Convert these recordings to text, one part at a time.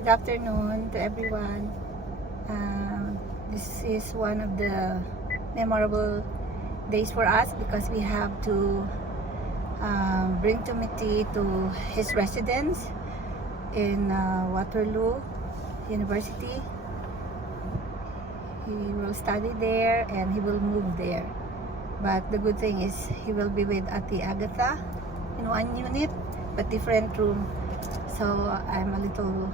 Good afternoon to everyone. This is one of the memorable days for us because we have to bring Timothy to his residence in Waterloo University. He will study there and he will move there. But the good thing is he will be with Ate Agatha in one unit but different room. So I'm a little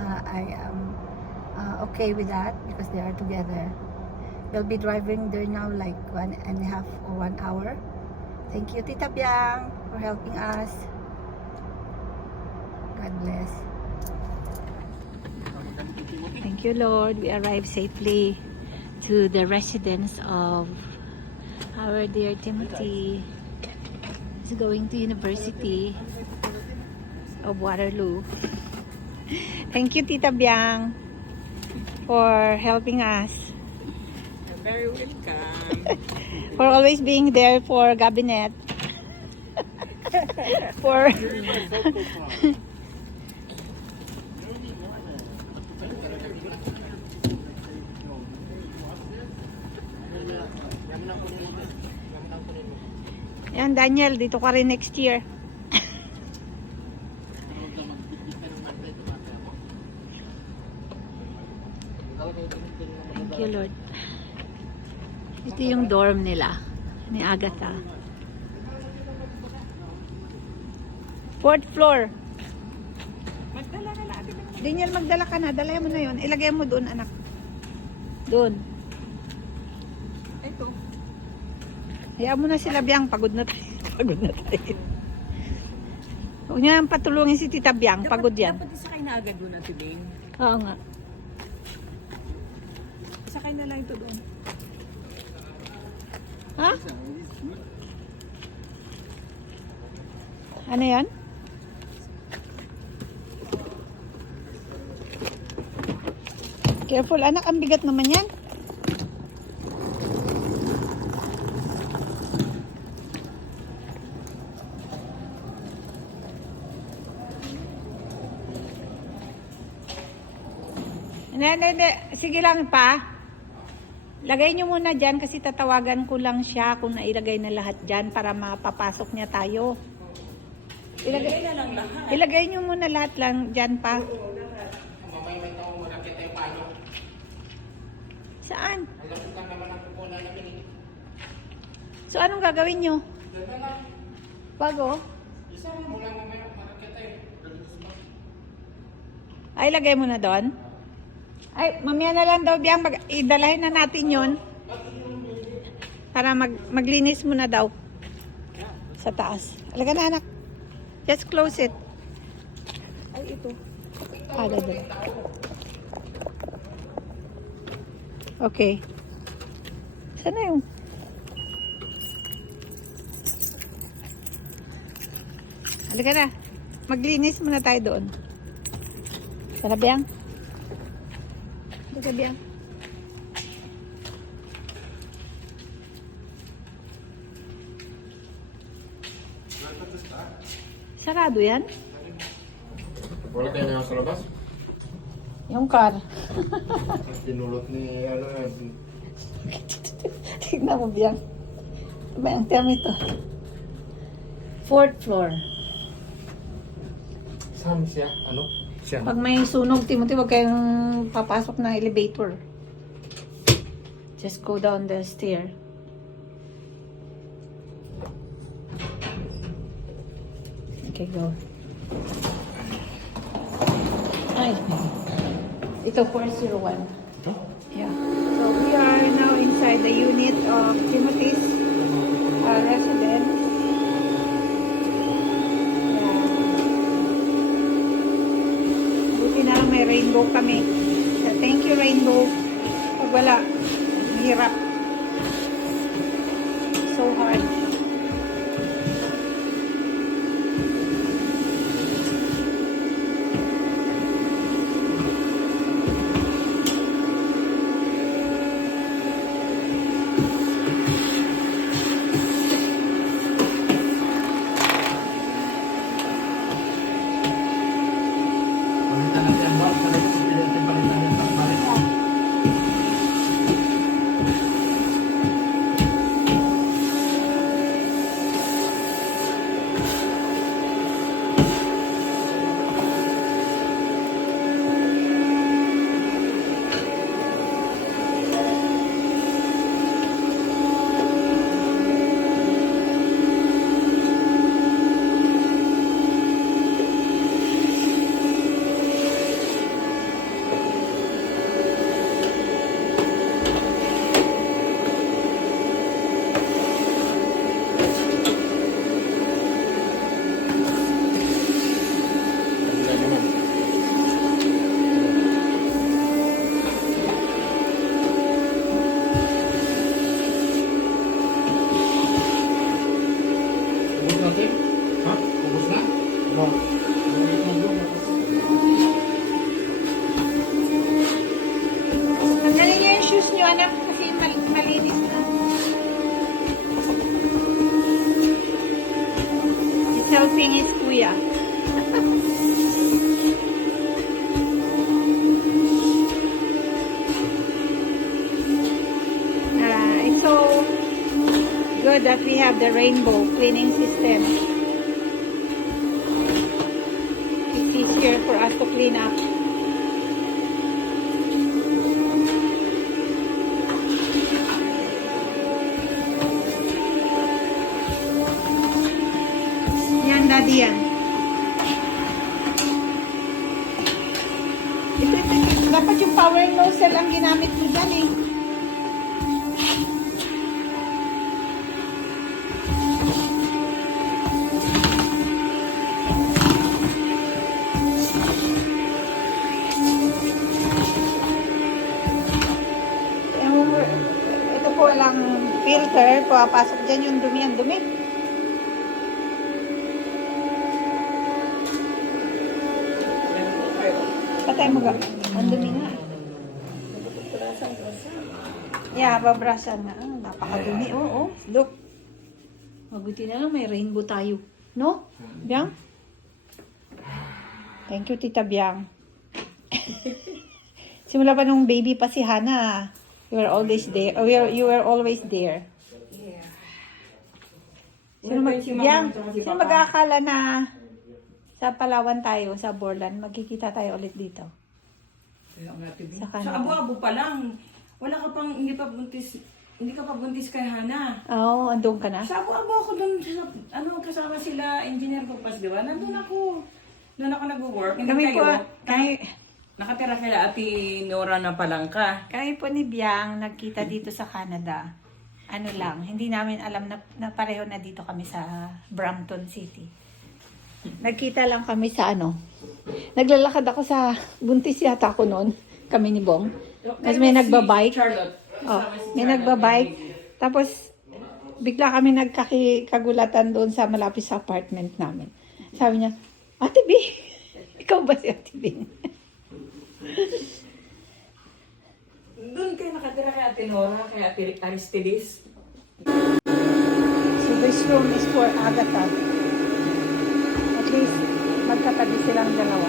I am okay with that because they are together. They'll be driving there now like 1.5 or 1 hour. Thank you, Tita Biang, for helping us. God bless. Thank you, Lord. We arrived safely to the residence of our dear Timothy. He's going to University of Waterloo. Thank you, Tita Biang, for helping us. You're very welcome. For always being there for Gabinet. For Yan, Daniel, dito ka rin next year. Thank you, Lord. Ito yung dorm nila ni Agatha. 4th floor. Magdala ka na. Daniel, magdala ka na. Dala mo na yun. Ilagay mo doon, anak. Doon. Ito. Hayaan mo na sila, Biang. Pagod na tayo. Pagod na tayo. Huwag niyo nang patulungin si Tita Biang. Pagod yan. Dapat isakay na agad doon natin din. Oo nga. Isakay na lang ito doon. Ha? Ano yan? Careful, anak. Ang bigat naman yan. Hindi. Sige lang pa. Lagay nyo muna dyan kasi tatawagan ko lang siya kung nailagay na lahat dyan para mapapasok niya tayo. Ilagay na lang lahat. Ilagay nyo muna lahat lang dyan pa. Saan? So anong gagawin nyo? Bago? Ay, ilagay mo na doon? Ay, mamaya na lang daw, Biang. Idalahin na natin yon para maglinis mo na daw sa taas. Alaga na, anak. Just close it. Ay, ito. Dadala. Okay. Saan na yung... Alaga na. Maglinis muna tayo doon. Sana, Biang? Alaga, Biang. Sarado yan? Wala kayo na sa labas? Yung car. Tinulot ni ano yan. Tignan mo, Biang. Ba yung term ito? 4th floor. Saan siya? Ano? Siya. Pag may sunog, Timothy, huwag kayong papasok ng elevator. Just go down the stair. Okay, go. Ay, ito 401. Yeah. So we are now inside the unit of Timothy's residence. Yeah. Buti na lang may rainbow kami. So, thank you, rainbow. Pag wala, hirap. So hard. palitan natin ang bulb. Pilitin palitan yung pagbalit. Kabila naman. Ubus natin? Ha? Ubus na? Oo. Tanggalin niyo yung shoes niyo, anak, kasi malinis na. He's helping his kuya. It's so good that we have the rainbow cleaning system. It's easier for us to clean up. Yan, daddy, yan. Ito. Dapat yung power nozzle ang ginamit mo dyan eh. Ito po lang filter, papasok dyan yung dumi, ang dumi. Patay mo ga. Ang dumi nga. Yeah, babrasan na. Ah, napakadumi. Oo, look. Mabuti na lang may rainbow tayo. No? Biang? Thank you, Tita Biang. Simula pa nung baby pa si Hana, you were always there. Oh, you were always there. Sino mag-aakala na sa Palawan tayo, sa Borland, magkikita tayo ulit dito? Sa Sa Canada. abo-abo pa lang. Wala ka pang, hindi ka pa buntis kay Hana. Oo, andun ka na? Sa abo-abo ako doon, kasama sila, engineer ko pas, di ba? Nandun ako. Doon ako nag-work. Hindi Kami po, kayo. Nakatira kaya Ate Nora na Palangka. kami po ni Biang nagkita dito sa Canada. Ano lang, hindi namin alam na pareho na dito kami sa Brampton City. Nagkita lang kami sa naglalakad ako sa buntis yata ako noon, kami ni Bong. Kasi may nagbabike. Charlotte. Oh, may nagbabike. Tapos, bigla kami nagkagulatan doon sa malapit sa apartment namin. Sabi niya, Ate B, ikaw ba si Ate Bing? Doon kayo nakatira kay Ate Nora, kay Ate Aristides. So this room is for Agatha. At least, magkatabi silang dalawa.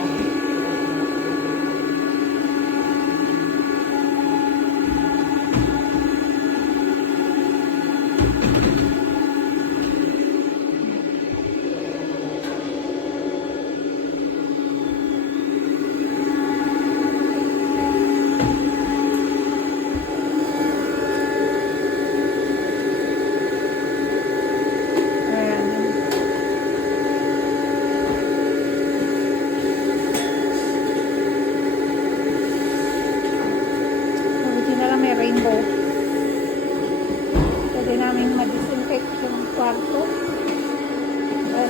Mabuti na lang may rainbow. Pwede namin ma-disinfect yung kwarto.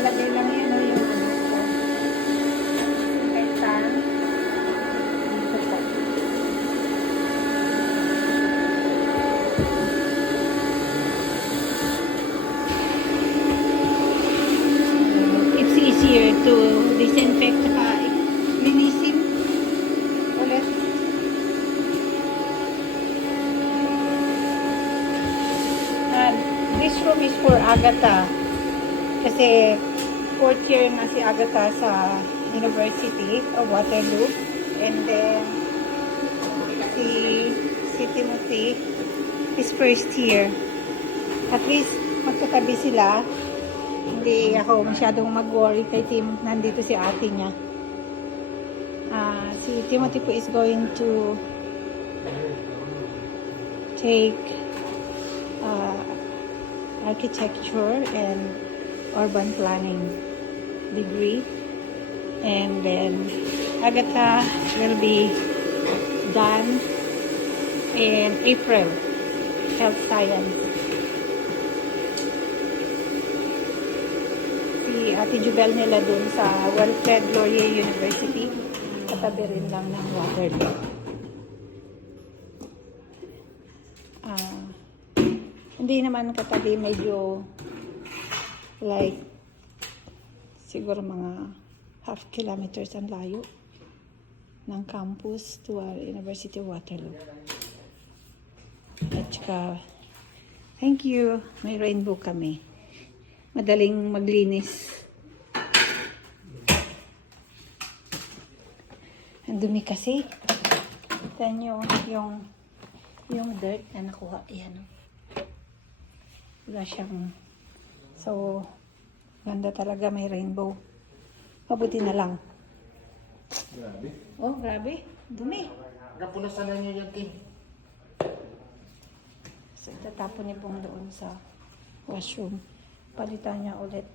Lagay lang yan yung disinfectant. Dito po. It's easier to disinfect saka linisin ulit. This room is for Agatha. Kasi 4th year na si Agatha sa University of Waterloo. And then, si Timothy is first year. At least, magkatabi sila. Hindi ako masyadong mag-worry kay Tim. Nandito si ate niya. Si Timothy po is going to take architecture and urban planning degree. And then Agatha will be done in April, health science. Si Ate Jubel nila dun sa Wilfrid Laurier University, katabi rin lang ng Waterloo. Hindi naman katabi, medyo like siguro mga half kilometers ang layo ng campus to our University of Waterloo. At saka, thank you, may rainbow kami. Madaling maglinis. Ang dumi kasi. Tignan nyo yung dirt na nakuha. Ayan. Wala siyang, so, ganda talaga, may rainbow. Mabuti na lang. Grabe. Oh, grabe. Dumi. Napunasan na niya yung team. So, itatapon niya pong doon sa washroom. Palitan niya ulit.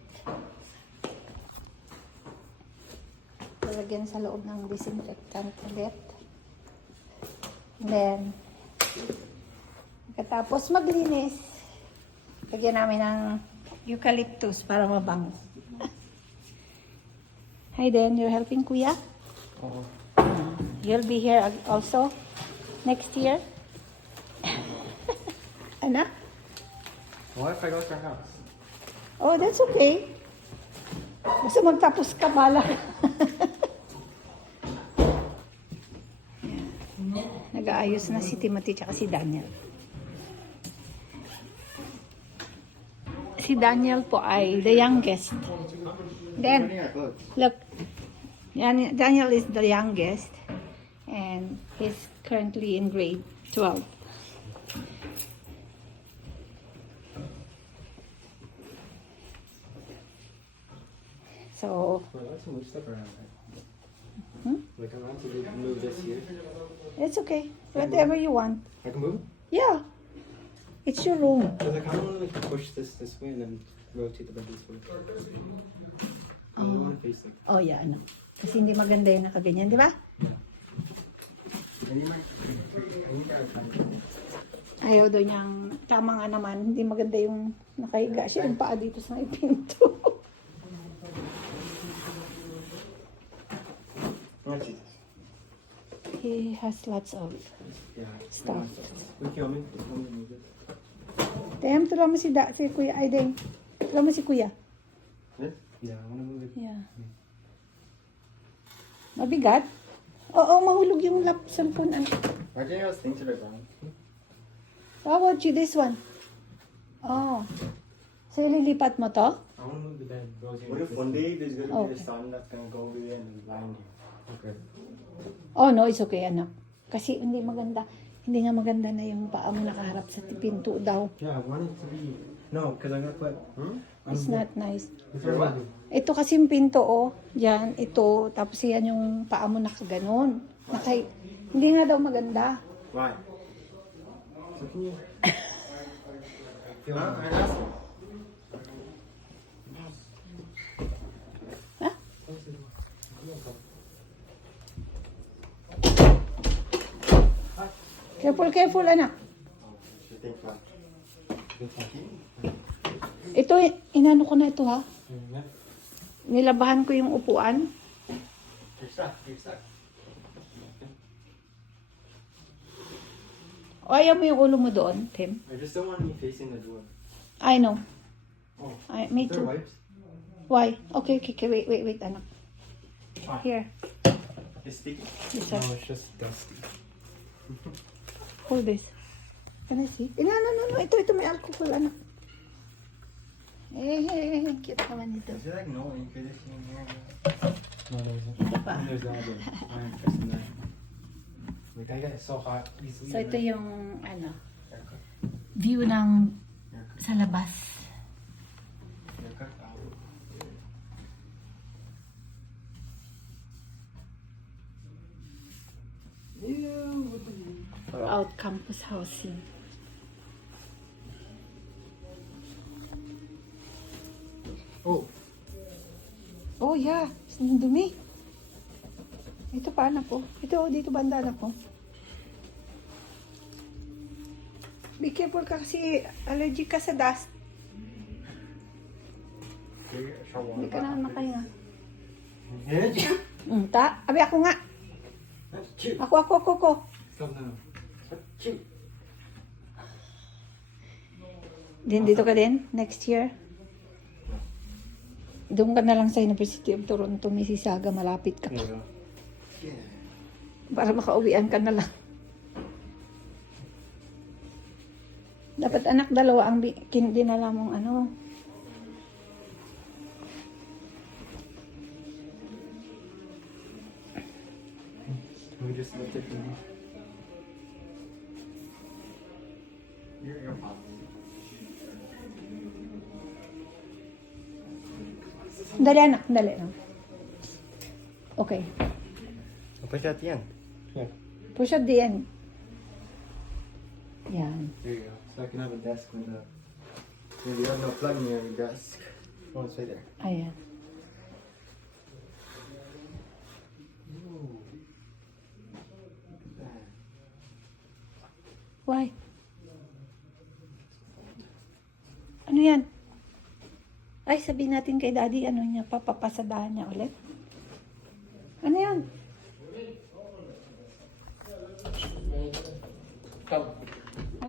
Lalagyan sa loob ng disinfectant ulit. And then, katapos maglinis, lagyan namin ng eucalyptus para mabango. Hi, then, you're helping Kuya? Oo. You'll be here also next year? Anak? What if I go to her house? Oh, that's okay. Basta magtapos ka pala. Nag-aayos na si Timothy tsaka si Daniel. Si Daniel po ay the youngest. Then, look, Daniel is the youngest and he's currently in grade 12. So, We're allowed to move stuff around, right? Hmm? Like, I'm allowed to move this here. it's okay. Whatever you want. I can move? Yeah. It's your room. Because I kind of want to like push this way and then rotate the bed this way. I don't want to face it. Oh, yeah, ano. Kasi hindi maganda yung nakaganyan, di ba? I need that time. Ayaw daw niyang, tama nga naman, hindi maganda yung nakahiga siya yung paa dito sa may pinto. Oh, Jesus. He has lots of Yeah. stuff. Look, you want me to move it? Tem, tulungan mo si Kuya Aiden. Tulungan mo si Kuya. This? Yeah, I want to move it. Yeah. Mabigat? Oo, mahulog yung cellphone. Ano? Why can't you guys think to the ground? How about you, this one? Oh. So, ililipat mo to? I want to move the bed. Rotate What it if this one way. day there's gonna be Okay. a sun that's gonna go over there and blind you? Okay. Oh, no, it's okay, anak. Kasi hindi maganda. Hindi nga maganda na yung paa mo nakaharap sa pinto daw. Yeah, I want it to be... No, because I'm going to put... It's not nice. It's already... Ito kasi yung pinto, oh. Diyan, ito. Tapos yan yung paa mo nakaganon. Hindi nga daw maganda. Why? So can you... Huh? I asked him. Ha? Careful, careful, anak. You think what? Ito, inano ko na ito, ha? Yeah. Nilabahan ko yung upuan. You're stuck. You're stuck. O, ayaw mo yung ulo mo doon, Tim. I just don't want me facing the door. I know. Oh. Me Is there too. wipes? Why? Okay, wait, anak. Here. It's sticky. This No, one. it's just dusty. Hold this. Can I see? No. Ito may alcohol, anak. Cute naman ito. Is there like no air conditioning here? No, there's Ito pa. there's the other. I'm pressing that. Like, I get so hot easily. So ito yung ano, Haircut. view ng Haircut. sa labas. Haircut. For out campus housing. Oh, Oh yeah, ang dumi. Ito pa anak ko. Ito, dito banda anak ko. Be careful ka kasi allergic ka sa dust. Hindi ka naman makahinga. Ta? Abi ako nga. Ako. stop now. Dito ka din? Next year? Doon ka na lang sa University of Toronto, Mississauga, malapit ka There pa. you go. Para makauwian ka na lang. Dapat anak dalawa ang dinala mong ano. We just looked at the. Your AirPods. Dali anak, dali lang. Okay. I'll put it at the end. Yeah, Push at the end. Yan. there you go. So I can have a desk with a. When you have no plug near your desk. Oh, it's right there. Ayan. Why? Ano yan? Ay, sabihin natin kay daddy, ano niya, papapasadahan niya ulit. Ano yan? Come.